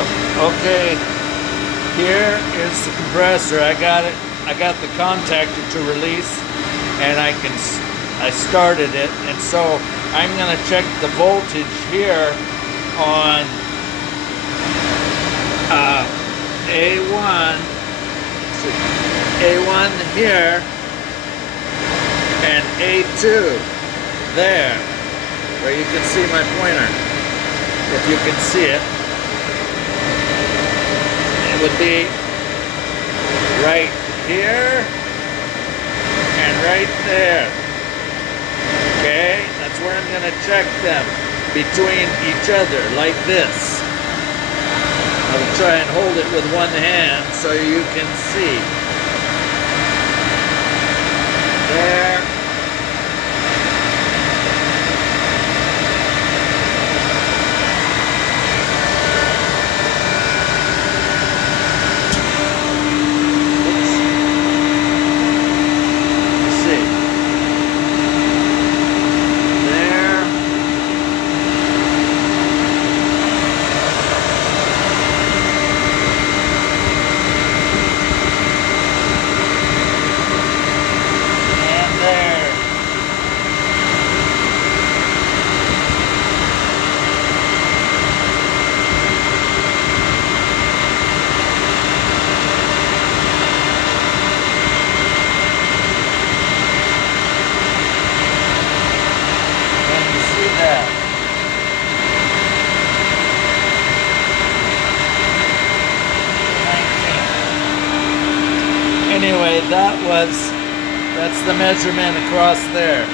Okay, here is the compressor. I got it. I got the contactor to release, and I started it, and so I'm going to check the voltage here on A1, A1 here, and A2 there, where you can see my pointer. If you can see it, it would be right here and right there. Okay, that's where I'm going to check them between each other, like this. I'll try and hold it with one hand so you can see. There. Anyway, that's the measurement across there.